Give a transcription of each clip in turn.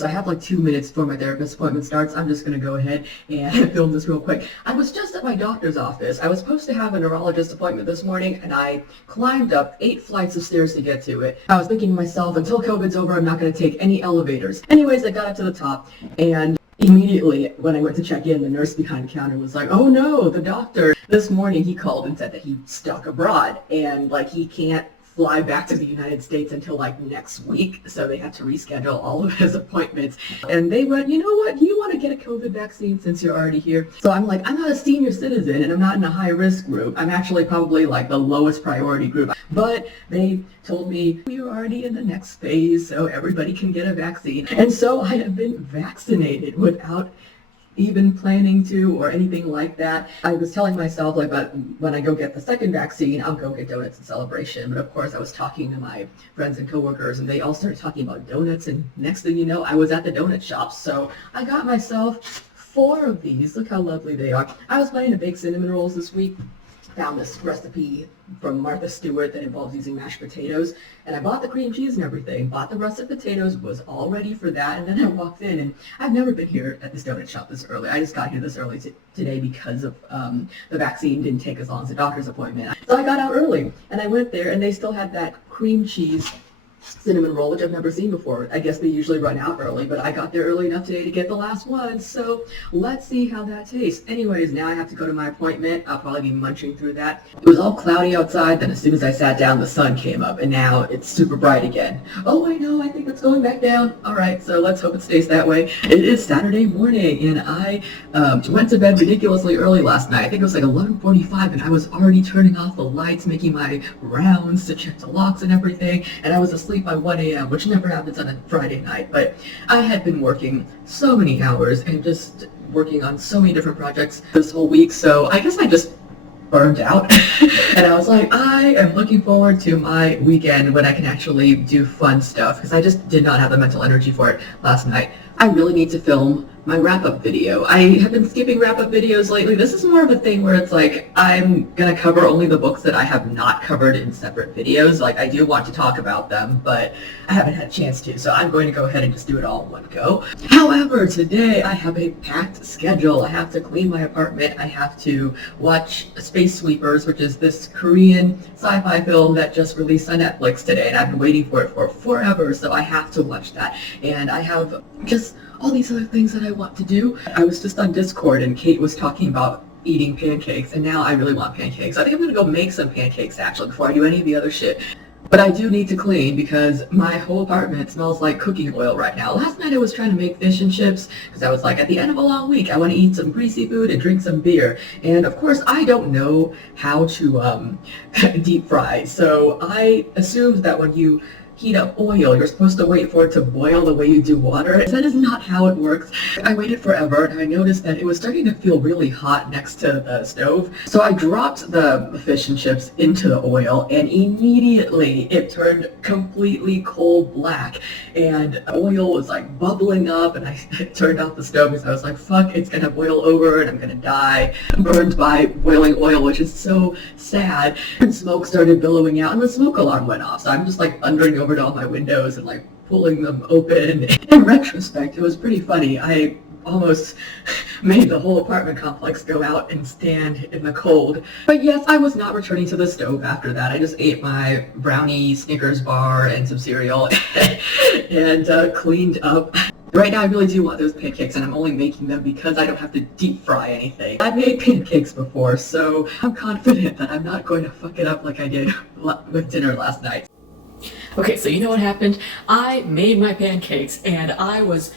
so I have like 2 minutes before my therapist appointment starts. I'm just going to go ahead and film this real quick. I was just at my doctor's office. I was supposed to have a neurologist appointment this morning, and I climbed up 8 flights of stairs to get to it. I was thinking to myself, until COVID's over, I'm not going to take any elevators. Anyways, I got up to the top, and immediately when I went to check in, the nurse behind the counter was like, oh no, the doctor. This morning he called and said that he's stuck abroad, and like he can't fly back to the United States until like next week, so they had to reschedule all of his appointments. And they went, you know what, do you want to get a COVID vaccine since you're already here? So I'm like, I'm not a senior citizen and I'm not in a high risk group. I'm actually probably like the lowest priority group. But they told me, you're already in the next phase, so everybody can get a vaccine. And so I have been vaccinated without even planning to or anything like that. I was telling myself, like, but when I go get the second vaccine, I'll go get donuts in celebration. But of course, I was talking to my friends and coworkers, and they all started talking about donuts. And next thing you know, I was at the donut shop. So I got myself 4 of these. Look how lovely they are. I was planning to bake cinnamon rolls this week. Found this recipe from Martha Stewart that involves using mashed potatoes, and I bought the cream cheese and everything, bought the russet potatoes, was all ready for that, and then I walked in, and I've never been here at this donut shop this early. I just got here this early today because of the vaccine didn't take as long as the doctor's appointment. So I got out early, and I went there, and they still had that cream cheese cinnamon roll, which I've never seen before. I guess they usually run out early, but I got there early enough today to get the last one, so let's see how that tastes. Anyways, now I have to go to my appointment. I'll probably be munching through that. It was all cloudy outside, then as soon as I sat down, the sun came up, and now it's super bright again. Oh, I know, I think it's going back down. All right, so let's hope it stays that way. It is Saturday morning, and I went to bed ridiculously early last night. I think it was like 11:45, and I was already turning off the lights, making my rounds to check the locks and everything, and I was asleep by 1 a.m., which never happens on a Friday night, but I had been working so many hours and just working on so many different projects this whole week, so I guess I just burned out. And I was like, I am looking forward to my weekend when I can actually do fun stuff, because I just did not have the mental energy for it last night. I really need to film my wrap-up video. I have been skipping wrap-up videos lately. This is more of a thing where it's like, I'm gonna cover only the books that I have not covered in separate videos. Like, I do want to talk about them, but I haven't had a chance to, so I'm going to go ahead and just do it all in one go. However, today I have a packed schedule. I have to clean my apartment. I have to watch Space Sweepers, which is this Korean sci-fi film that just released on Netflix today, and I've been waiting for it for forever, so I have to watch that. And I have just all these other things that I want to do. I was just on Discord and Kate was talking about eating pancakes, and now I really want pancakes. I think I'm gonna go make some pancakes actually before I do any of the other shit. But I do need to clean because my whole apartment smells like cooking oil right now. Last night I was trying to make fish and chips because I was like, at the end of a long week, I want to eat some greasy food and drink some beer. And of course, I don't know how to deep fry. So I assumed that when you heat up oil, you're supposed to wait for it to boil the way you do water. That is not how it works. I waited forever, and I noticed that it was starting to feel really hot next to the stove. So I dropped the fish and chips into the oil, and immediately it turned completely coal black. And oil was like bubbling up, and I turned off the stove because I was like, fuck, it's gonna boil over and I'm gonna die. Burned by boiling oil, which is so sad. And smoke started billowing out, and the smoke alarm went off. So I'm just like thundering over to all my windows and like pulling them open. In retrospect, it was pretty funny. I almost made the whole apartment complex go out and stand in the cold. But yes, I was not returning to the stove after that. I just ate my brownie Snickers bar and some cereal and cleaned up. Right now I really do want those pancakes, and I'm only making them because I don't have to deep fry anything. I've made pancakes before, so I'm confident that I'm not going to fuck it up like I did with dinner last night. Okay, so you know what happened? I made my pancakes, and I was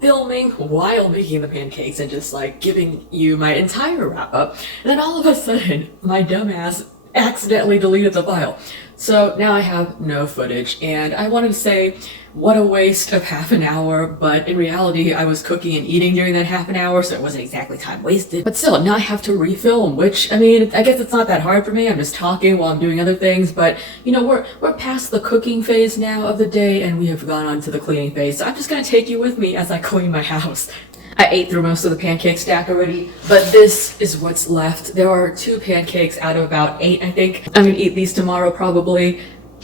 filming while making the pancakes and just like giving you my entire wrap up, and then all of a sudden my dumbass accidentally deleted the file. So now I have no footage, and I wanted to say what a waste of half an hour, but in reality I was cooking and eating during that half an hour, so it wasn't exactly time wasted. But still, now I have to refilm, which, I mean, I guess it's not that hard for me. I'm just talking while I'm doing other things, but you know, we're past the cooking phase now of the day, and we have gone on to the cleaning phase, so I'm just gonna take you with me as I clean my house. I ate through most of the pancake stack already, but this is what's left. There are 2 pancakes out of about 8, I think. I'm gonna eat these tomorrow probably,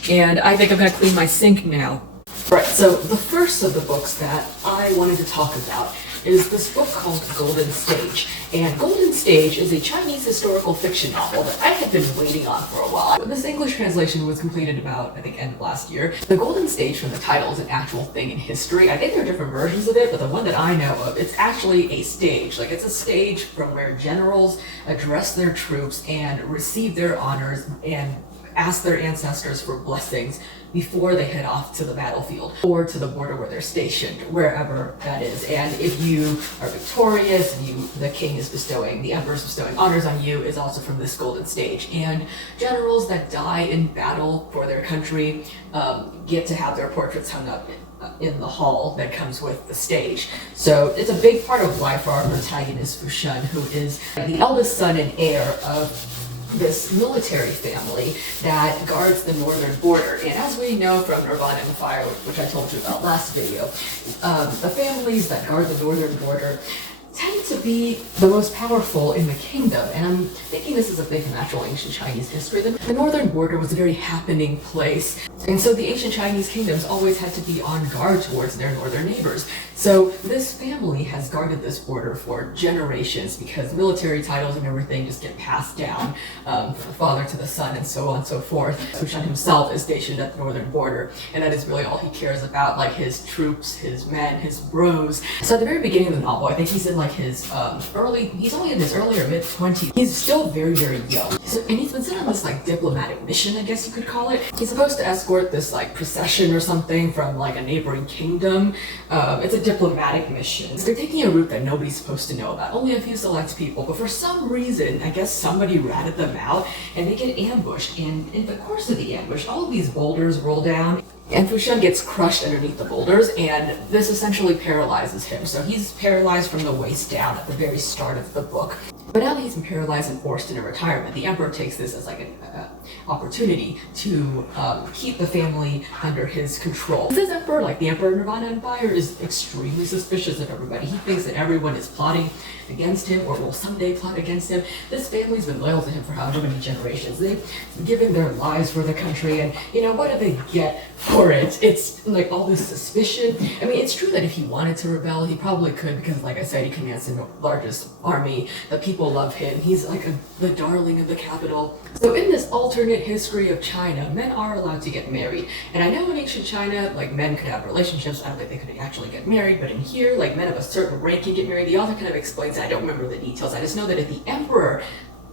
and I think I'm gonna clean my sink now. Right, so the first of the books that I wanted to talk about is this book called Golden Stage. And Golden Stage is a Chinese historical fiction novel that I had been waiting on for a while. This English translation was completed about, I think, end of last year. The Golden Stage from the title is an actual thing in history. I think there are different versions of it, but the one that I know of, it's actually a stage. Like, it's a stage from where generals address their troops and receive their honors and ask their ancestors for blessings before they head off to the battlefield or to the border where they're stationed, wherever that is. And if you are victorious and the king is bestowing, the emperor is bestowing honors on you, is also from this golden stage. And generals that die in battle for their country get to have their portraits hung up in the hall that comes with the stage. So it's a big part of life for our protagonist, Fu Shen, who is the eldest son and heir of this military family that guards the northern border. And as we know from Nirvana and Fire, which I told you about last video, the families that guard the northern border tend to be the most powerful in the kingdom. And I'm thinking this is a big natural ancient Chinese history. The northern border was a very happening place. And so the ancient Chinese kingdoms always had to be on guard towards their northern neighbors. So this family has guarded this border for generations because military titles and everything just get passed down from the father to the son and so on and so forth. Fu Shen himself is stationed at the northern border, and that is really all he cares about, like his troops, his men, his bros. So at the very beginning of the novel, I think he's in like his he's only in his early or mid-20s. He's still very, very young. And he's been sent on this like diplomatic mission, I guess you could call it. He's supposed to escort this like procession or something from like a neighboring kingdom. It's a diplomatic mission. So they're taking a route that nobody's supposed to know about, only a few select people. But for some reason, I guess somebody ratted them out and they get ambushed. And in the course of the ambush, all of these boulders roll down. And Fu Shen gets crushed underneath the boulders, and this essentially paralyzes him. So he's paralyzed from the waist down at the very start of the book. But now that he's been paralyzed and forced into retirement, the emperor takes this as like an opportunity to keep the family under his control. This emperor, like the emperor of Nirvana and Fire, is extremely suspicious of everybody. He thinks that everyone is plotting against him or will someday plot against him. This family's been loyal to him for however many generations. They've given their lives for the country, and you know, what do they get for it? It's like all this suspicion. I mean, it's true that if he wanted to rebel, he probably could, because like I said, he commands the largest army. The people love him. He's like the darling of the capital. So in this alternate history of China, men are allowed to get married. And I know in ancient China, like men could have relationships. I don't think they could actually get married, but in here, like men of a certain rank can get married. The author kind of explains, I don't remember the details. I just know that if the emperor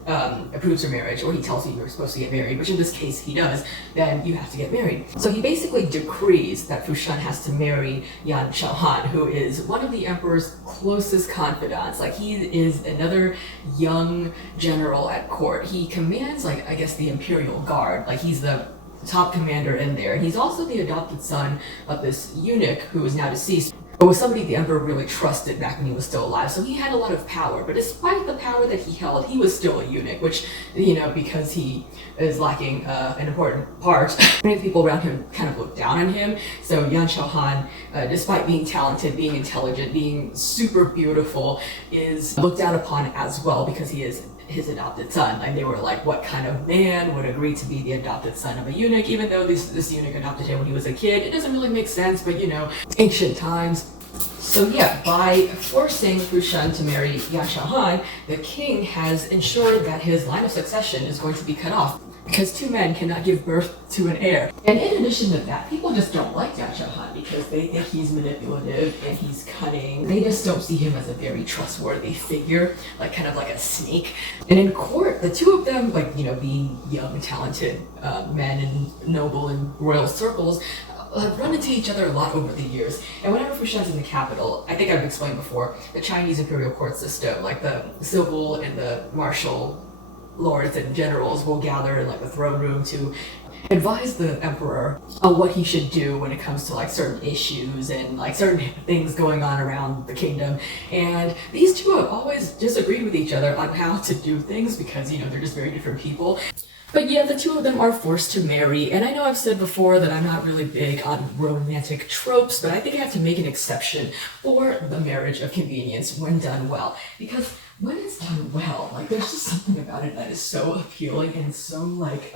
approves your marriage, or he tells you you're supposed to get married, which in this case he does, then you have to get married. So he basically decrees that Fu Shen has to marry Yan Shaohan, who is one of the emperor's closest confidants. Like, he is another young general at court. He commands, like, I guess the imperial guard. Like, he's the top commander in there. And he's also the adopted son of this eunuch who is now deceased, but was somebody the emperor really trusted back when he was still alive. So he had a lot of power, but despite the power that he held, he was still a eunuch, which, you know, because he is lacking an important part, many people around him kind of look down on him. So Yan Shaohan, despite being talented, being intelligent, being super beautiful, is looked down upon as well because he is his adopted son. And they were like, what kind of man would agree to be the adopted son of a eunuch, even though this eunuch adopted him when he was a kid? It doesn't really make sense, but you know, ancient times. So yeah, by forcing Fu Shen to marry Yan Shaohan, the king has ensured that his line of succession is going to be cut off, because two men cannot give birth to an heir. And in addition to that, people just don't like Yan Shaohan because they think he's manipulative and he's cunning. They just don't see him as a very trustworthy figure, like kind of like a snake. And in court, the two of them, like, you know, being young, talented men and noble in royal circles, have run into each other a lot over the years. And whenever Fu Shen's in the capital, I think I've explained before, the Chinese imperial court system, like the civil and the martial lords and generals will gather in like the throne room to advise the emperor on what he should do when it comes to like certain issues and like certain things going on around the kingdom. And these two have always disagreed with each other on how to do things because, you know, they're just very different people. But yeah, the two of them are forced to marry, and I know I've said before that I'm not really big on romantic tropes, but I think I have to make an exception for the marriage of convenience when done well. Because when it's done well, like there's just something about it that is so appealing and so like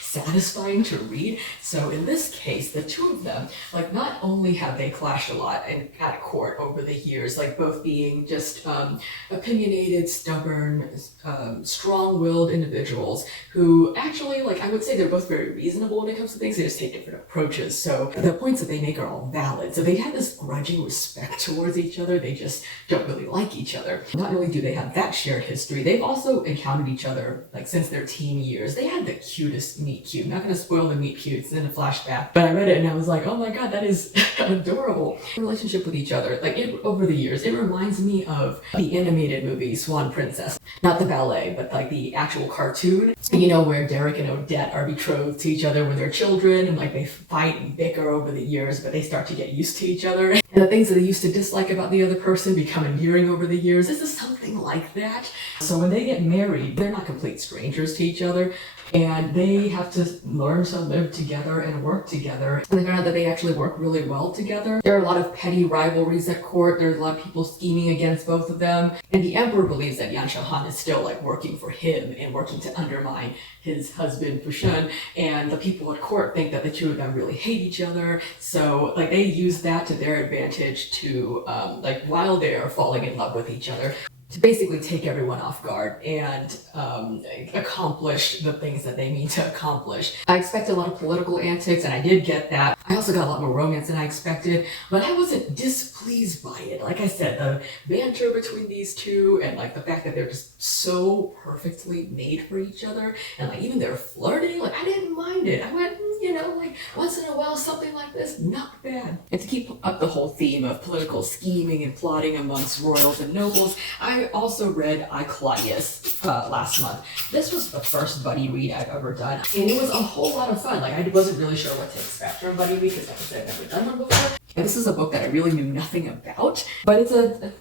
satisfying to read. So in this case, the two of them, like not only have they clashed a lot and at court over the years, like both being just opinionated, stubborn, strong-willed individuals who actually, like I would say they're both very reasonable when it comes to things, they just take different approaches. So the points that they make are all valid. So they have this grudging respect towards each other, they just don't really like each other. Not only do they have that shared history, they've also encountered each other like since their teen years. They had the cutest meet cute. Not gonna spoil the meet cute, it's in a flashback, but I read it and I was like, oh my god, that is adorable. Relationship with each other, like over the years, it reminds me of the animated movie Swan Princess. Not the ballet, but like the actual cartoon. You know, where Derek and Odette are betrothed to each other when they're children, and like they fight and bicker over the years, but they start to get used to each other. And the things that they used to dislike about the other person become endearing over the years. This is something like that. So when they get married, they're not complete strangers to each other, and they have to learn to live together and work together. And they found out that they actually work really well together. There are a lot of petty rivalries at court. There's a lot of people scheming against both of them. And the emperor believes that Yan Shahan is still like working for him and working to undermine his husband Fushun. And the people at court think that the two of them really hate each other. So like they use that to their advantage to like while they are falling in love with each other, to basically take everyone off guard and accomplish the things that they need to accomplish. I expected a lot of political antics, and I did get that. I also got a lot more romance than I expected, but I wasn't displeased by it. Like I said, the banter between these two and like the fact that they're just so perfectly made for each other, and like even they're flirting, like I didn't mind it. I went, you know, like once in a while something like this, not bad. And to keep up the whole theme of political scheming and plotting amongst royals and nobles, I also read Claudius last month. This was the first buddy read I've ever done, and it was a whole lot of fun. Like I wasn't really sure what to expect from a buddy read because like I said, I've never done one before. And this is a book that I really knew nothing about, but it's a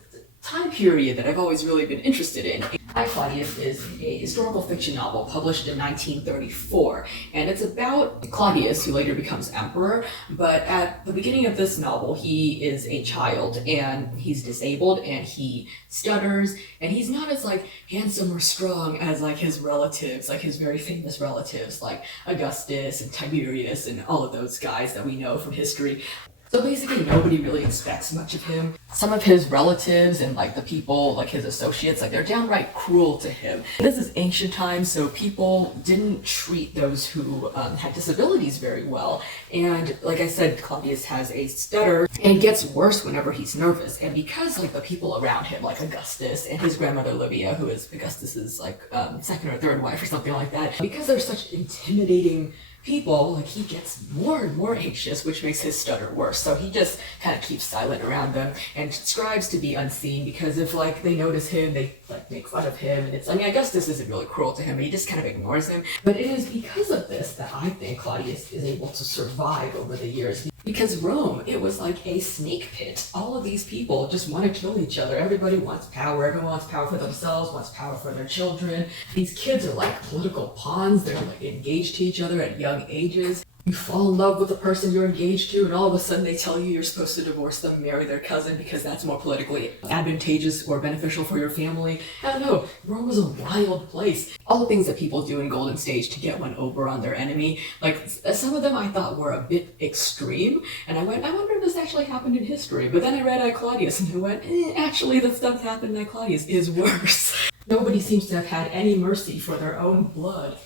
time period that I've always really been interested in. Claudius is a historical fiction novel published in 1934, and it's about Claudius, who later becomes emperor. But at the beginning of this novel, he is a child, and he's disabled, and he stutters, and he's not as like handsome or strong as like his relatives, like his very famous relatives, like Augustus and Tiberius and all of those guys that we know from history. So basically nobody really expects much of him. Some of his relatives and like the people, like his associates, like they're downright cruel to him. This is ancient times, so people didn't treat those who had disabilities very well. And like I said, Claudius has a stutter and it gets worse whenever he's nervous. And because like the people around him, like Augustus and his grandmother Livia, who is Augustus's like second or third wife or something like that, because they're such intimidating people, like he gets more and more anxious, which makes his stutter worse. So he just kind of keeps silent around them and strives to be unseen, because if like they notice him, they like make fun of him. And it's, I mean, I guess this isn't really cruel to him, but he just kind of ignores him. But it is because of this that I think Claudius is able to survive over the years. Because Rome, it was like a snake pit. All of these people just want to kill each other. Everybody wants power. Everyone wants power for themselves, wants power for their children. These kids are like political pawns. They're like engaged to each other at young ages. You fall in love with the person you're engaged to, and all of a sudden they tell you you're supposed to divorce them, marry their cousin, because that's more politically advantageous or beneficial for your family. I don't know. Rome was a wild place. All the things that people do in Golden Stage to get one over on their enemy, like some of them I thought were a bit extreme, and I wonder if this actually happened in history. But then I read Claudius and I went, actually the stuff that happened in Claudius is worse. Nobody seems to have had any mercy for their own blood.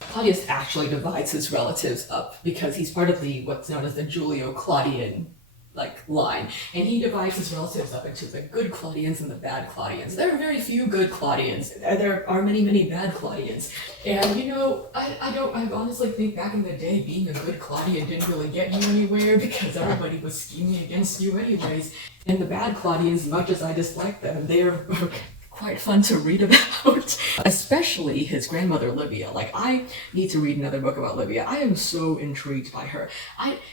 Claudius actually divides his relatives up because he's part of the what's known as the Julio-Claudian line, and he divides his relatives up into the good Claudians and the bad Claudians. There are very few good Claudians. There are many, many bad Claudians. And you know, I honestly think back in the day, being a good Claudian didn't really get you anywhere because everybody was scheming against you anyways. And the bad Claudians, much as I dislike them, they're quite fun to read about, especially his grandmother Livia. Like, I need to read another book about Livia. I am so intrigued by her.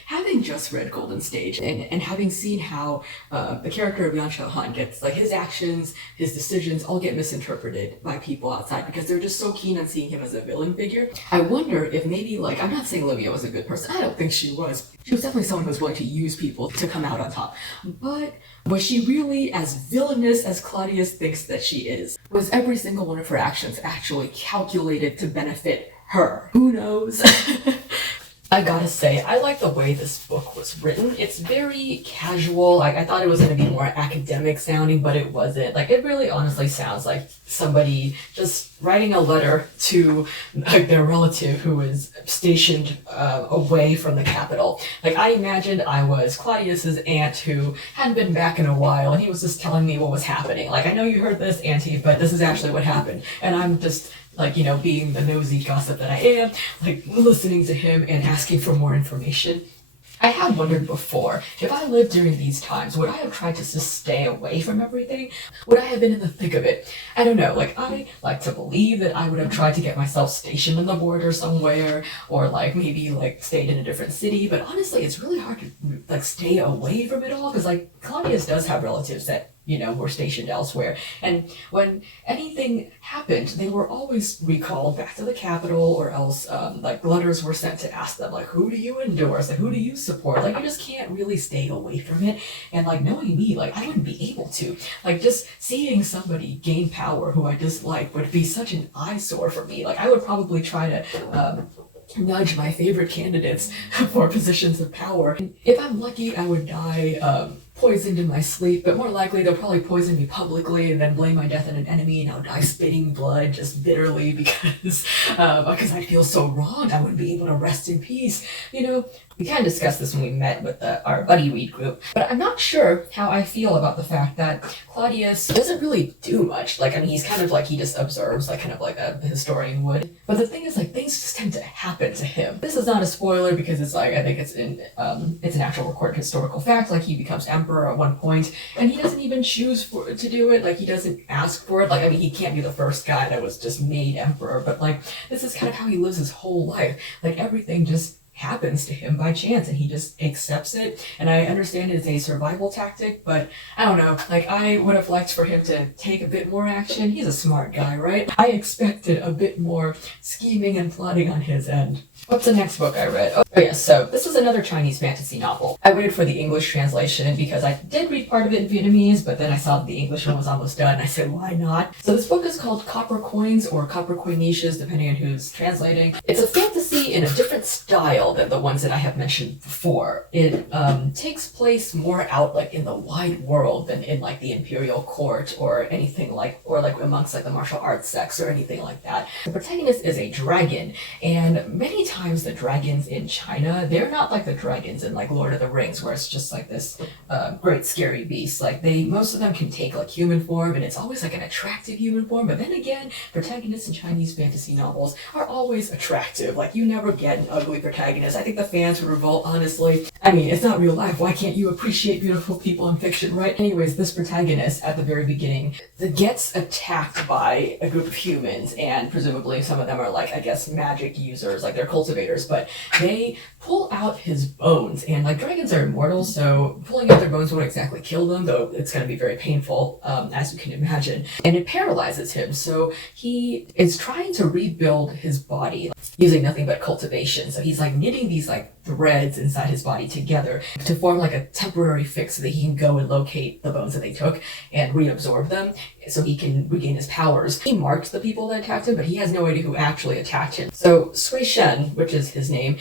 Having just read Golden Stage and having seen how the character of Yan Shahan gets, like, his actions, his decisions all get misinterpreted by people outside because they're just so keen on seeing him as a villain figure. I wonder if maybe, like, I'm not saying Livia was a good person. I don't think she was. She was definitely someone who was willing to use people to come out on top. But Was she really as villainous as Claudius thinks that she is? Was every single one of her actions actually calculated to benefit her? Who knows? I gotta say, I like the way this book was written. It's very casual. Like, I thought it was going to be more academic sounding, but it wasn't. Like, it really honestly sounds like somebody just writing a letter to like their relative who is stationed away from the capital. Like, I imagined I was Claudius's aunt who hadn't been back in a while, and he was just telling me what was happening. Like, I know you heard this, Auntie, but this is actually what happened. And I'm just like, you know, being the nosy gossip that I am, like listening to him and asking for more information. I have wondered before, if I lived during these times, would I have tried to just stay away from everything? Would I have been in the thick of it? I don't know, like, I like to believe that I would have tried to get myself stationed on the border somewhere, or like maybe like stayed in a different city, but honestly, it's really hard to like stay away from it all, because like Claudius does have relatives that, you know, were stationed elsewhere. And when anything happened, they were always recalled back to the capital, or else like letters were sent to ask them, like, who do you endorse? Like, who do you support? Like, you just can't really stay away from it. And like, knowing me, like, I wouldn't be able to. Like, just seeing somebody gain power who I dislike would be such an eyesore for me. Like, I would probably try to nudge my favorite candidates for positions of power. And if I'm lucky, I would die poisoned in my sleep, but more likely they'll probably poison me publicly and then blame my death on an enemy, and I'll die spitting blood just bitterly because I feel so wrong. I wouldn't be able to rest in peace. You know, we kind of discussed this when we met with our buddy read group, but I'm not sure how I feel about the fact that Claudius doesn't really do much. Like, I mean, he's kind of like, he just observes, like kind of like a historian would. But the thing is, like, things just tend to happen to him. This is not a spoiler because it's like, I think it's an actual recorded historical fact. Like, he becomes emperor at one point, and he doesn't even choose to do it. Like, he doesn't ask for it. Like, I mean, he can't be the first guy that was just made emperor, but like, this is kind of how he lives his whole life. Like, everything just happens to him by chance, and he just accepts it. And I understand it's a survival tactic, but I don't know, like, I would have liked for him to take a bit more action. He's a smart guy, right? I expected a bit more scheming and plotting on his end. What's the next book I read? Oh yes, so this is another Chinese fantasy novel. I waited for the English translation because I did read part of it in Vietnamese, but then I saw that the English one was almost done, and I said, why not? So this book is called Copper Coins, or Copper Coinniches, depending on who's translating. It's a fantasy in a different style than the ones that I have mentioned before. It takes place more out like in the wide world than in like the imperial court or anything like, or like amongst like the martial arts sects or anything like that. The protagonist is a dragon, and many times the dragons in China, they're not like the dragons in like Lord of the Rings, where it's just like this great scary beast. Like, most of them can take like human form, and it's always like an attractive human form. But then again, protagonists in Chinese fantasy novels are always attractive. Like, you never get an ugly protagonist. I think the fans would revolt, honestly. I mean, it's not real life. Why can't you appreciate beautiful people in fiction, right? Anyways, this protagonist at the very beginning gets attacked by a group of humans, and presumably some of them are like, I guess, magic users, like they're cultivators, but they pull out his bones, and like, dragons are immortal, so pulling out their bones won't exactly kill them, though it's going to be very painful, as you can imagine, and it paralyzes him. So he is trying to rebuild his body using nothing but cultivation. So he's like knitting these like threads inside his body together to form like a temporary fix so that he can go and locate the bones that they took and reabsorb them so he can regain his powers. He marked the people that attacked him, but he has no idea who actually attacked him. So Sui Shen, which is his name,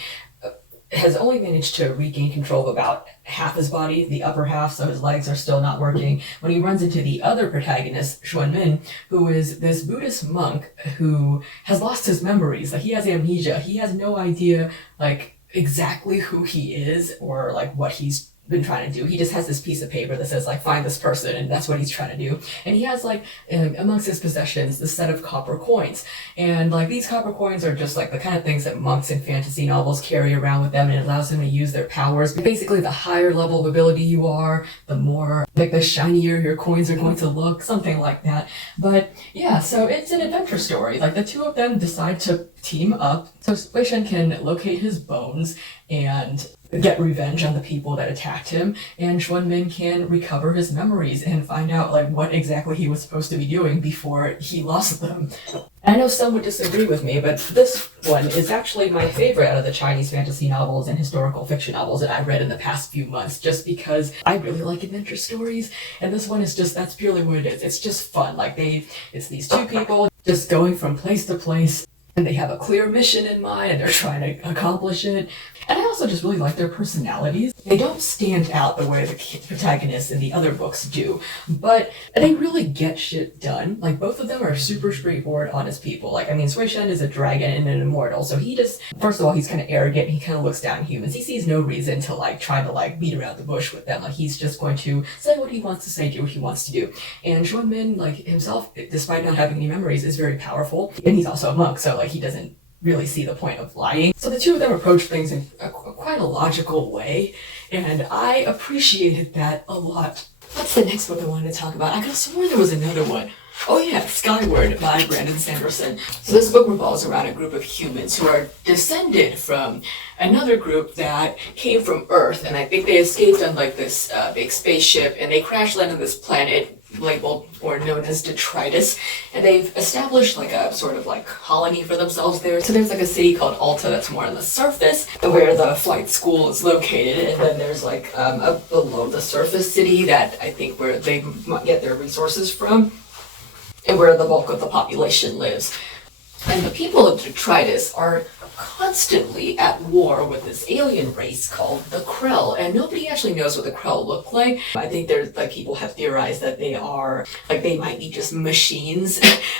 has only managed to regain control of about half his body, the upper half, so his legs are still not working, when he runs into the other protagonist, Xuanmin, who is this Buddhist monk who has lost his memories. Like, he has amnesia. He has no idea, like, exactly who he is or, like, what he's been trying to do. He just has this piece of paper that says, like, find this person, and that's what he's trying to do. And he has, like, amongst his possessions, this set of copper coins. And, like, these copper coins are just, like, the kind of things that monks in fantasy novels carry around with them, and it allows them to use their powers. Basically, the higher level of ability you are, the more, like, the shinier your coins are going to look, something like that. But, yeah, so it's an adventure story. Like, the two of them decide to team up so Wei Shen can locate his bones and get revenge on the people that attacked him, and Xuanmin can recover his memories and find out like what exactly he was supposed to be doing before he lost them. I know some would disagree with me, but this one is actually my favorite out of the Chinese fantasy novels and historical fiction novels that I've read in the past few months, just because I really like adventure stories, and this one is just, that's purely what it is. It's just fun. Like it's these two people just going from place to place, and they have a clear mission in mind, and they're trying to accomplish it. And I also just really like their personalities. They don't stand out the way the protagonists in the other books do, but they really get shit done. Like, both of them are super straightforward, honest people. Like, I mean, Sui Shen is a dragon and an immortal, so he just, first of all, he's kind of arrogant, he kind of looks down on humans. He sees no reason to, like, try to, like, beat around the bush with them. Like, he's just going to say what he wants to say, do what he wants to do. And Xuanmin, like, himself, despite not having any memories, is very powerful, and he's also a monk, so, like, he doesn't really see the point of lying. So the two of them approach things in quite a logical way, and I appreciated that a lot. What's the next book I wanted to talk about? I could have sworn there was another one. Oh yeah, Skyward by Brandon Sanderson. So this book revolves around a group of humans who are descended from another group that came from Earth, and I think they escaped on like this big spaceship, and they crash landed on this planet labeled or known as detritus, and they've established like a sort of like colony for themselves there. So there's like a city called Alta that's more on the surface where the flight school is located, and then there's like a below the surface city that I think where they might get their resources from, and where the bulk of the population lives. And the people of detritus are constantly at war with this alien race called the Krell, and nobody actually knows what the Krell look like. I think there's like people have theorized that they are like they might be just machines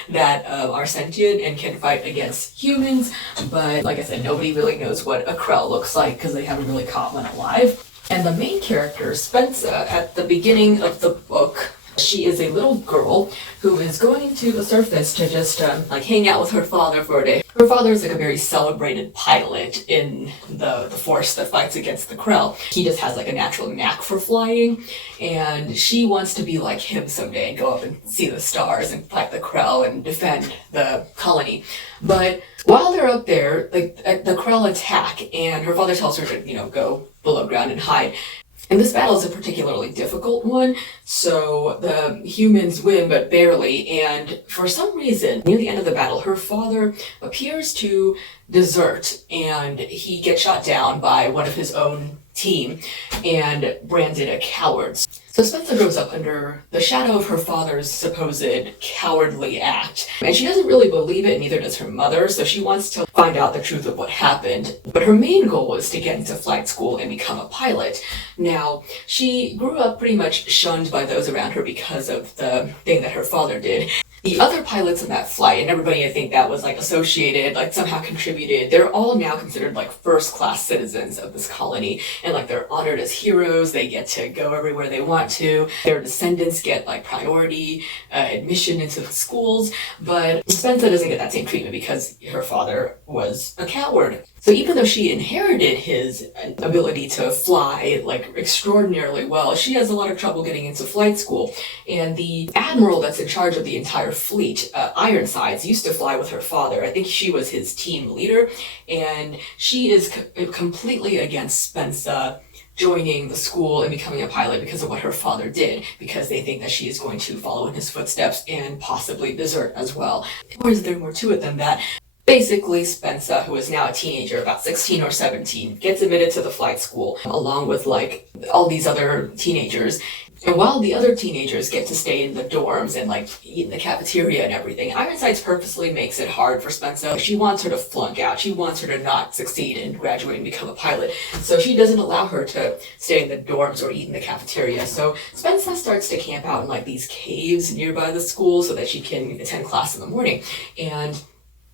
that are sentient and can fight against humans, but like I said, nobody really knows what a Krell looks like because they haven't really caught one alive. And the main character, Spencer, at the beginning of the book, she is a little girl who is going to the surface to just like hang out with her father for a day. Her father is like a very celebrated pilot in the force that fights against the Krell. He just has like a natural knack for flying, and she wants to be like him someday and go up and see the stars and fight the Krell and defend the colony. But while they're up there, like the Krell attack, and her father tells her to, go below ground and hide. And this battle is a particularly difficult one, so the humans win, but barely, and for some reason, near the end of the battle, her father appears to desert, and he gets shot down by one of his own team and branded a coward. So Spencer grows up under the shadow of her father's supposed cowardly act, and she doesn't really believe it, neither does her mother, so she wants to find out the truth of what happened. But her main goal was to get into flight school and become a pilot. Now, she grew up pretty much shunned by those around her because of the thing that her father did. The other pilots in that flight, and everybody I think that was like associated, like somehow contributed, they're all now considered like first-class citizens of this colony, and like they're honored as heroes. They get to go everywhere they want to. Their descendants get like priority admission into the schools, but Spencer doesn't get that same treatment because her father was a coward. So even though she inherited his ability to fly like extraordinarily well, she has a lot of trouble getting into flight school. And the admiral that's in charge of the entire fleet, Ironsides, used to fly with her father. I think she was his team leader, and she is completely against Spencer joining the school and becoming a pilot because of what her father did, because they think that she is going to follow in his footsteps and possibly desert as well. Or is there more to it than that? Basically, Spencer, who is now a teenager, about 16 or 17, gets admitted to the flight school along with like all these other teenagers. And while the other teenagers get to stay in the dorms and like eat in the cafeteria and everything, Ironsides purposely makes it hard for Spencer. She wants her to flunk out. She wants her to not succeed and graduate and become a pilot. So she doesn't allow her to stay in the dorms or eat in the cafeteria. So Spencer starts to camp out in like these caves nearby the school so that she can attend class in the morning. And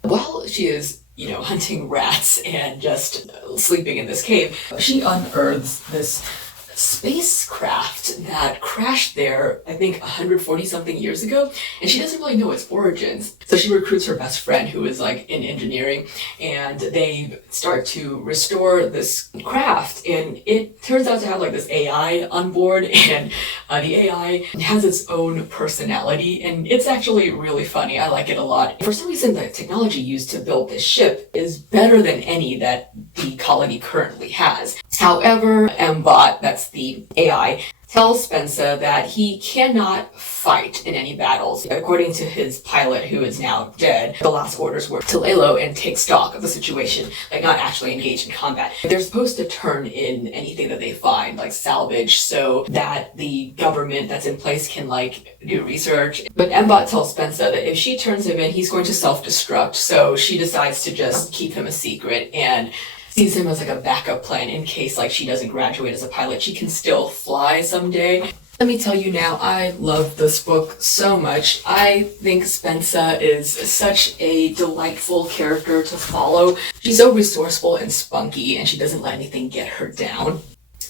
while she is, hunting rats and just sleeping in this cave, she unearths this spacecraft that crashed there, I think 140 something years ago, and she doesn't really know its origins. So she recruits her best friend who is like in engineering, and they start to restore this craft, and it turns out to have like this AI on board, and the AI has its own personality, and it's actually really funny. I like it a lot. For some reason, the technology used to build this ship is better than any that the colony currently has. However, Mbot, that's the AI, tells Spencer that he cannot fight in any battles. According to his pilot, who is now dead, the last orders were to lay low and take stock of the situation, like not actually engage in combat. They're supposed to turn in anything that they find, like salvage, so that the government that's in place can like do research. But Mbot tells Spencer that if she turns him in, he's going to self-destruct, so she decides to just keep him a secret and sees him as like a backup plan in case like she doesn't graduate as a pilot. She can still fly someday. Let me tell you now, I love this book so much. I think Spencer is such a delightful character to follow. She's so resourceful and spunky, and she doesn't let anything get her down.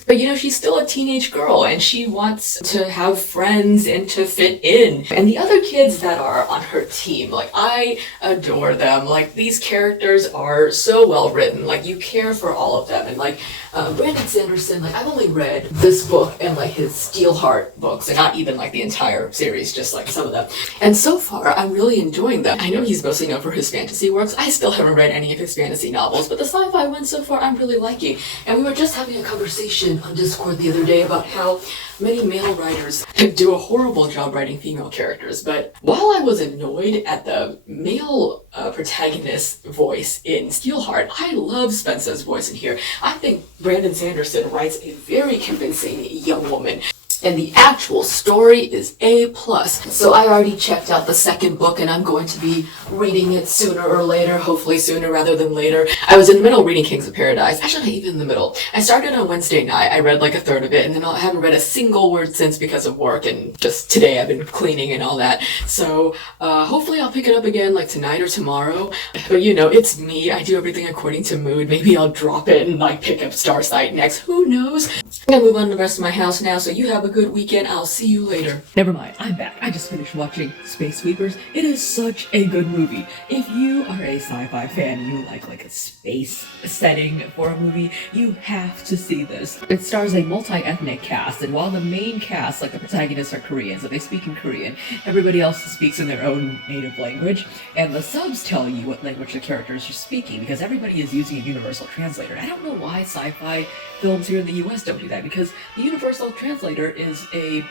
But you know, she's still a teenage girl and she wants to have friends and to fit in. And the other kids that are on her team, like, I adore them. Like, these characters are so well written. Like, you care for all of them. And like, Brandon Sanderson, like, I've only read this book and like his Steelheart books, and not even like the entire series, just like some of them. And so far, I'm really enjoying them. I know he's mostly known for his fantasy works. I still haven't read any of his fantasy novels, but the sci-fi ones so far I'm really liking. And we were just having a conversation on Discord the other day about how many male writers do a horrible job writing female characters. But while I was annoyed at the male protagonist voice in Steelheart, I love Spencer's voice in here. I think Brandon Sanderson writes a very convincing young woman. And the actual story is A+. So I already checked out the second book and I'm going to be reading it sooner or later, hopefully sooner rather than later. I was in the middle reading Kings of Paradise. Actually, not even in the middle. I started on Wednesday night. I read like a third of it, and then I haven't read a single word since because of work, and just today I've been cleaning and all that. So hopefully I'll pick it up again like tonight or tomorrow. But you know, it's me. I do everything according to mood. Maybe I'll drop it and like pick up Starsight next. Who knows? I'm gonna move on to the rest of my house now, so you have a good weekend. I'll see you later. Never mind, I'm back. I just finished watching Space Sweepers. It is such a good movie. If you are a sci-fi fan, you like a space setting for a movie, you have to see this. It stars a multi-ethnic cast, and while the main cast, like the protagonists, are Korean, so they speak in Korean, everybody else speaks in their own native language, and the subs tell you what language the characters are speaking, because everybody is using a universal translator. I don't know why sci-fi films here in the US don't do that, because the universal translator is a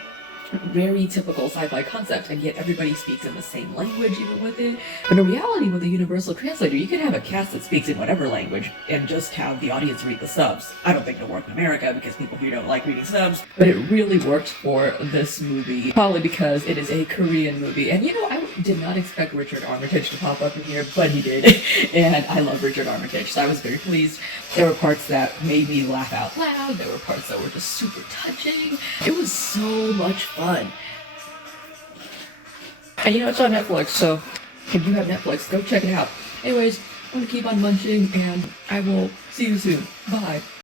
very typical sci-fi concept, and yet everybody speaks in the same language even with it. But in reality, with a universal translator, you can have a cast that speaks in whatever language and just have the audience read the subs. I don't think it'll work in America because people here don't like reading subs, but it really worked for this movie, probably because it is a Korean movie. And you know, I did not expect Richard Armitage to pop up in here, but he did. And I love Richard Armitage, so I was very pleased. There were parts that made me laugh out loud. There were parts that were just super touching. It was so much fun. And you know, it's on Netflix, so if you have Netflix, go check it out. Anyways, I'm gonna keep on munching, and I will see you soon. Bye.